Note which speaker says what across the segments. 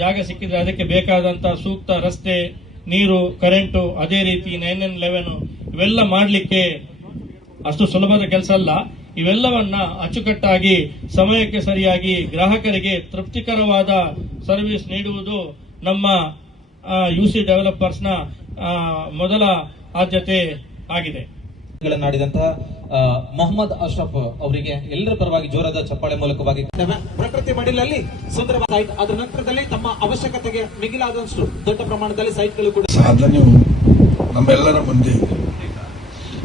Speaker 1: ಜಾಗ ಸಿಕ್ಕಿದ್ರೆ ಅದಕ್ಕೆ ಬೇಕಾದಂತಹ ಸೂಕ್ತ ರಸ್ತೆ, ನೀರು, ಕರೆಂಟು, ಅದೇ ರೀತಿ ನೈನ್ ಎನ್ ಲೆವೆನ್ ಇವೆಲ್ಲ ಮಾಡಲಿಕ್ಕೆ ಅಷ್ಟು ಸುಲಭದ ಕೆಲಸ ಅಲ್ಲ. ಇವೆಲ್ಲವನ್ನ ಅಚ್ಚುಕಟ್ಟಾಗಿ, ಸಮಯಕ್ಕೆ ಸರಿಯಾಗಿ ಗ್ರಾಹಕರಿಗೆ ತೃಪ್ತಿಕರವಾದ ಸರ್ವಿಸ್ ನೀಡುವುದು ನಮ್ಮ ಯು ಸಿ ಡೆವಲಪರ್ಸ್ನ ಮೊದಲ ಆದ್ಯತೆ ಆಗಿದೆ.
Speaker 2: ಗಳನ್ನಾಡಿದಂತಹ ಆ, ಮೊಹಮ್ಮದ್ ಅಶ್ರಫ್ ಅವರಿಗೆ ಎಲ್ಲರ ಪರವಾಗಿ ಜೋರಾದ ಚಪ್ಪಾಳೆ ಮೂಲಕವಾಗಿ ಪ್ರಕೃತಿ ಮಡಿಲಲ್ಲಿ ಸುಂದರವಾದ ಸೈಟ್. ಅದರ ನಂತರದಲ್ಲಿ ತಮ್ಮ ಅವಶ್ಯಕತೆಗೆ ಮಿಗಿಲಾದಷ್ಟು ದೊಡ್ಡ ಪ್ರಮಾಣದಲ್ಲಿ ಸೈಟ್ಗಳು ಕೂಡ
Speaker 3: ಸಾಧನೆಯು ನಮ್ಮೆಲ್ಲರ ಮುಂದೆ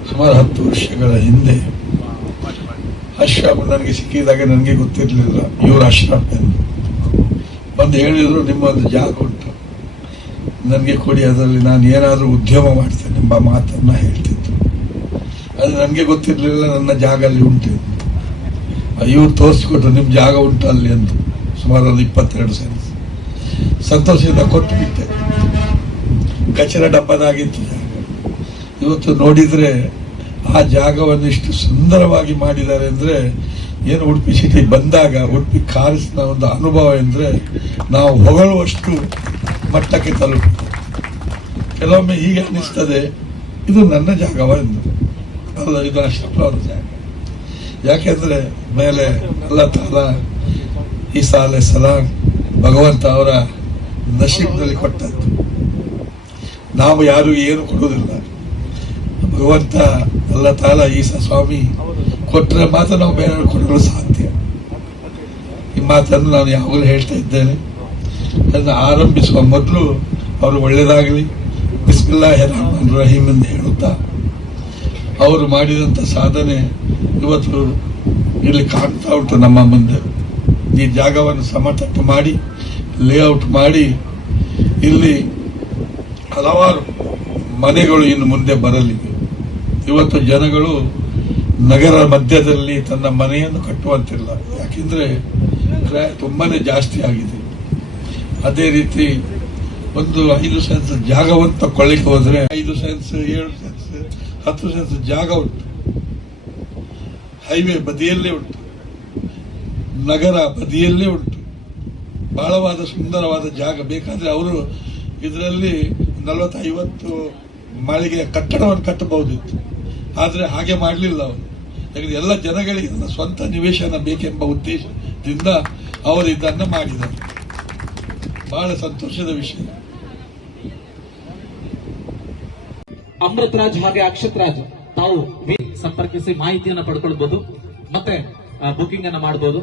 Speaker 3: ಸುಮಾರು ಹತ್ತು ವರ್ಷಗಳ ಹಿಂದೆ ಅಶ್ರಫ್ ನನಗೆ ಸಿಕ್ಕಿದಾಗ ನನಗೆ ಗೊತ್ತಿರಲಿಲ್ಲ. ಇವರು ಅಶ್ರಫ್ ಎಂದು. ಬಂದು ಹೇಳಿದ್ರು ನಿಮ್ಮೊಂದು ಜಾಗ ಉಂಟು. ನನಗೆ ಕೊಡಿ ಅದರಲ್ಲಿ ನಾನು ಏನಾದರೂ ಉದ್ಯಮ ಮಾಡ್ತೇನೆ ಎಂಬ ಮಾತನ್ನ ಹೇಳ್ತಿದ್ರು ಅದು ನನಗೆ ಗೊತ್ತಿರಲಿಲ್ಲ, ನನ್ನ ಜಾಗ ಅಲ್ಲಿ ಉಂಟು ಅಯ್ಯೋ, ತೋರಿಸ್ಕೊಟ್ರು ನಿಮ್ಮ ಜಾಗ ಉಂಟು ಅಲ್ಲಿ ಅಂತ ಸುಮಾರು ಒಂದು ಇಪ್ಪತ್ತೆರಡು ಸೆನ್ಸ್ ಸಂತೋಷದಿಂದ ಕೊಟ್ಟು ಬಿಟ್ಟೆ. ಕಚರ ಡಬ್ಬದಾಗಿತ್ತು ಇವತ್ತು ನೋಡಿದ್ರೆ ಆ ಜಾಗವನ್ನು ಇಷ್ಟು ಸುಂದರವಾಗಿ ಮಾಡಿದ್ದಾರೆ ಅಂದ್ರೆ ಏನು ಉಡುಪಿ ಸಿಟಿ ಬಂದಾಗ, ಉಡುಪಿ ಕಾರಿಸಿದ ಒಂದು ಅನುಭವ ಎಂದ್ರೆ ನಾವು ಹೊಗಳುವಷ್ಟು ಮಟ್ಟಕ್ಕೆ ತಲುಪಿತು ಕೆಲವೊಮ್ಮೆ ಹೀಗೆ ಅನ್ನಿಸ್ತದೆ ಇದು ನನ್ನ ಜಾಗವ ಎಂದು. ಅಲ್ಲ ಇದು ಯಾಕೆಂದರೆ ಮೇಲೆ ಅಲ್ಲ ತಾಲ ಈ ಸಾಲೆ ಸಲಾಂ ಭಗವಂತ ಅವರ ನಶೀಬ್ನಲ್ಲಿ ಕೊಟ್ಟದ್ದು. ನಾವು ಯಾರು ಏನು ಕೊಡುವುದಿಲ್ಲ. ಭಗವಂತ ಅಲ್ಲ ತಾಲ ಈಸ ಸ್ವಾಮಿ ಕೊಟ್ಟರೆ ಮಾತ್ರ ನಾವು ಬೇರೆ ಕೊಡಲು ಸಾಧ್ಯ. ಈ ಮಾತನ್ನು ನಾನು ಯಾವಾಗಲೂ ಹೇಳ್ತಾ ಇದ್ದೇನೆ. ಅದನ್ನು ಆರಂಭಿಸುವ ಮೊದಲು ಅವರು ಒಳ್ಳೆಯದಾಗಲಿ ಬಿಸ್ಮಿಲ್ಲಾ ಹೆರಾಮ್ ರಹೀಮ್ ಎಂದು ಹೇಳುತ್ತಾ ಅವರು ಮಾಡಿದಂಥ ಸಾಧನೆ ಇವತ್ತು ಇಲ್ಲಿ ಕಾಣ್ತಾ ಉಂಟು ನಮ್ಮ ಮುಂದೆ. ಈ ಜಾಗವನ್ನು ಸಮತಟ್ಟು ಮಾಡಿ ಲೇಔಟ್ ಮಾಡಿ, ಇಲ್ಲಿ ಹಲವಾರು ಮನೆಗಳು ಇನ್ನು ಮುಂದೆ ಬರಲಿವೆ. ಇವತ್ತು ಜನಗಳು ನಗರ ಮಧ್ಯದಲ್ಲಿ ತನ್ನ ಮನೆಯನ್ನು ಕಟ್ಟುವಂತಿಲ್ಲ. ಯಾಕೆಂದ್ರೆ ತುಂಬಾನೇ ಜಾಸ್ತಿ ಆಗಿದೆ. ಅದೇ ರೀತಿ ಒಂದು ಐದು ಸೆನ್ಸ್ ಜಾಗವನ್ನು ತಕೊಳ್ಳಿಕ್ಕೆ ಹೋದ್ರೆ ಐದು ಸೆನ್ಸ್ ಏಳು ಸೆನ್ಸ್ ಹತ್ತು ಸೆನ್ಸ್ ಜಾಗ ಉಂಟು. ಹೈವೇ ಬದಿಯಲ್ಲೇ ಉಂಟು. ನಗರ ಬದಿಯಲ್ಲೇ ಉಂಟು. ಬಹಳವಾದ ಸುಂದರವಾದ ಜಾಗ. ಬೇಕಾದ್ರೆ ಅವರು ಇದರಲ್ಲಿ ನಲವತ್ತೈವತ್ತು ಮಾಳಿಗೆಯ ಕಟ್ಟಡವನ್ನು ಕಟ್ಟಬಹುದಿತ್ತು. ಆದರೆ ಹಾಗೆ ಮಾಡಲಿಲ್ಲ ಅವರು. ಯಾಕಂದ್ರೆ ಎಲ್ಲ ಜನಗಳಿಗೆ ನನ್ನ ಸ್ವಂತ ನಿವೇಶನ ಬೇಕೆಂಬ ಉದ್ದೇಶದಿಂದ ಅವರು ಇದನ್ನು ಮಾಡಿದರು. ಬಹಳ ಸಂತೋಷದ ವಿಷಯ.
Speaker 2: ಅಮೃತ್ ರಾಜ್ ಹಾಗೆ ಅಕ್ಷತ್ ರಾಜ್ ತಾವು ಸಂಪರ್ಕಿಸಿ ಮಾಹಿತಿಯನ್ನು ಪಡ್ಕೊಳ್ಬಹುದು ಮತ್ತೆ ಬುಕಿಂಗ್ ಅನ್ನ ಮಾಡಬಹುದು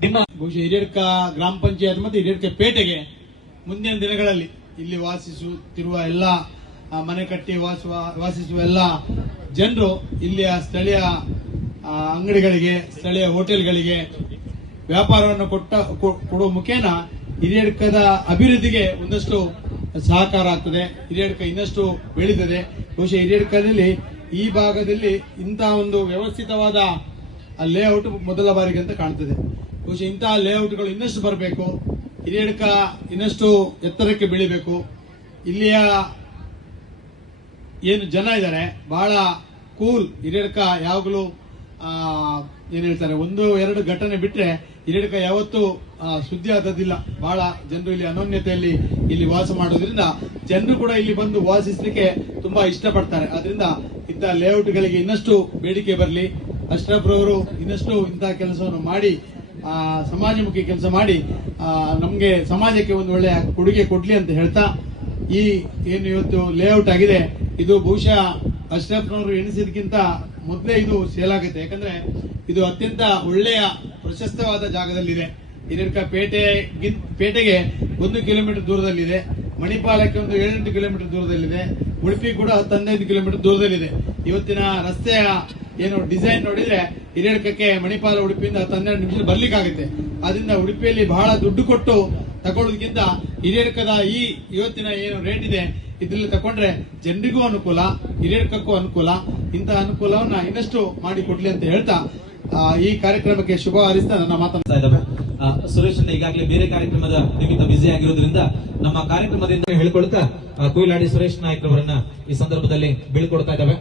Speaker 2: ನಿಮ್ಮ
Speaker 4: ಬಹುಶಃ ಹಿರಿಯಡ್ಕ ಗ್ರಾಮ ಪಂಚಾಯತ್ ಮತ್ತು ಹಿರಿಯಡ್ಕ ಪೇಟೆಗೆ ಮುಂದಿನ ದಿನಗಳಲ್ಲಿ ಇಲ್ಲಿ ವಾಸಿಸುತ್ತಿರುವ ಎಲ್ಲ ಮನೆ ಕಟ್ಟಿ ವಾಸುವ ವಾಸಿಸುವ ಎಲ್ಲ ಜನರು ಇಲ್ಲಿಯ ಸ್ಥಳೀಯ ಅಂಗಡಿಗಳಿಗೆ, ಸ್ಥಳೀಯ ಹೋಟೆಲ್ಗಳಿಗೆ ವ್ಯಾಪಾರವನ್ನು ಕೊಟ್ಟ ಕೊಡುವ ಮುಖೇನ ಹಿರಿಯಡ್ಕದ ಅಭಿವೃದ್ಧಿಗೆ ಒಂದಷ್ಟು ಸಹಕಾರ ಆಗ್ತದೆ. ಹಿರಿಯಡ್ಕ ಇನ್ನಷ್ಟು ಬೆಳೀತದೆ. ಬಹುಶಃ ಹಿರಿಯಡ್ಕದಲ್ಲಿ ಈ ಭಾಗದಲ್ಲಿ ಇಂತಹ ಒಂದು ವ್ಯವಸ್ಥಿತವಾದ ಲೇಔಟ್ ಮೊದಲ ಬಾರಿಗೆ ಅಂತ ಕಾಣ್ತದೆ. ಬಹುಶಃ ಇಂತಹ ಲೇಔಟ್ಗಳು ಇನ್ನಷ್ಟು ಬರಬೇಕು. ಹಿರಿಯಡ್ಕ ಇನ್ನಷ್ಟು ಎತ್ತರಕ್ಕೆ ಬೆಳಿಬೇಕು. ಇಲ್ಲಿಯ ಏನು ಜನ ಇದ್ದಾರೆ, ಬಹಳ ಕೂಲ್ ಹಿರಿಯಡ್ಕ ಯಾವಾಗಲೂ ಏನ್ ಹೇಳ್ತಾರೆ, ಒಂದು, ಎರಡು ಘಟನೆ ಬಿಟ್ರೆ ಹಿರಿಯಡ್ಕ ಯಾವತ್ತೂ ಸುದ್ದಿ ಆದದಿಲ್ಲ ಬಹಳ ಜನರು ಇಲ್ಲಿ ಅನನ್ಯತೆಯಲ್ಲಿ ಇಲ್ಲಿ ವಾಸ ಮಾಡೋದ್ರಿಂದ ಜನರು ಕೂಡ ಇಲ್ಲಿ ಬಂದು ವಾಸಿಸಲಿಕ್ಕೆ ತುಂಬಾ ಇಷ್ಟಪಡ್ತಾರೆ. ಅದರಿಂದ ಇಂಥ ಲೇಔಟ್ಗಳಿಗೆ ಇನ್ನಷ್ಟು ಬೇಡಿಕೆ ಬರಲಿ. ಅಶ್ರಫ್ರವರು ಇನ್ನಷ್ಟು ಇಂತಹ ಕೆಲಸವನ್ನು ಮಾಡಿ ಸಮಾಜಮುಖಿ ಕೆಲಸ ಮಾಡಿ ನಮ್ಗೆ ಸಮಾಜಕ್ಕೆ ಒಂದು ಒಳ್ಳೆಯ ಕೊಡುಗೆ ಕೊಡ್ಲಿ ಅಂತ ಹೇಳ್ತಾ ಈ ಏನು ಇವತ್ತು ಲೇಔಟ್ ಆಗಿದೆ. ಇದು ಬಹುಶಃ ಅಶ್ರಫ್ನವರು ಎಣಿಸಿದಕ್ಕಿಂತ ಮೊದಲೇ ಇದು ಸೇಲ್ ಆಗುತ್ತೆ. ಯಾಕಂದ್ರೆ ಇದು ಅತ್ಯಂತ ಒಳ್ಳೆಯ ಪ್ರಶಸ್ತವಾದ ಜಾಗದಲ್ಲಿದೆ. ಇದಕ್ಕ ಪೇಟೆ ಪೇಟೆಗೆ ಒಂದು ಕಿಲೋಮೀಟರ್ ದೂರದಲ್ಲಿದೆ. ಮಣಿಪಾಲಕ್ಕೆ ಒಂದು ಏಳೆಂಟು ಕಿಲೋಮೀಟರ್ ದೂರದಲ್ಲಿದೆ. ಉಡುಪಿ ಕೂಡ ಹತ್ತು ಹದಿನೈದು ಕಿಲೋಮೀಟರ್ ದೂರದಲ್ಲಿದೆ. ಇವತ್ತಿನ ರಸ್ತೆಯ ಏನು ಡಿಸೈನ್ ನೋಡಿದ್ರೆ ಹಿರಿಯಡ್ಕಕ್ಕೆ ಮಣಿಪಾಲ, ಉಡುಪಿಯಿಂದ ಹನ್ನೆರಡು ನಿಮಿಷ ಬರ್ಲಿಕ್ಕಾಗುತ್ತೆ. ಆದ್ರಿಂದ ಉಡುಪಿಯಲ್ಲಿ ಬಹಳ ದುಡ್ಡು ಕೊಟ್ಟು ತಗೊಳ್ಳೋದಕ್ಕಿಂತ ಹಿರಿಯಡ್ಕದ ಈ ಇವತ್ತಿನ ಏನು ರೇಟ್ ಇದೆ, ಇದ್ರಲ್ಲಿ ತಕೊಂಡ್ರೆ ಜನರಿಗೂ ಅನುಕೂಲ ಹಿರಿಯಡ್ಕಕ್ಕೂ ಅನುಕೂಲ, ಇಂತಹ ಅನುಕೂಲವನ್ನ ಇನ್ನಷ್ಟು ಮಾಡಿ ಕೊಡ್ಲಿ ಅಂತ ಹೇಳ್ತಾ ಈ ಕಾರ್ಯಕ್ರಮಕ್ಕೆ ಶುಭ ಹಾರಿಸ್ತಾ ನನ್ನ
Speaker 2: ಮಾತಾಡ್ತಾ ಇದ್ದಾವೆ. ಸುರೇಶ್ ಅಂತ ಈಗಾಗಲೇ ಬೇರೆ ಕಾರ್ಯಕ್ರಮದ ನಿಮಿತ್ತ ಬ್ಯುಸಿ ಆಗಿರೋದ್ರಿಂದ ನಮ್ಮ ಕಾರ್ಯಕ್ರಮದಿಂದ ಹೇಳ್ಕೊಳ್ತಾ ಕುಯಿಲಾಡಿ ಸುರೇಶ್ ನಾಯಕ್ ಅವರನ್ನ ಈ ಸಂದರ್ಭದಲ್ಲಿ ಬೀಳ್ಕೊಡ್ತಾ ಇದ್ದಾವೆ.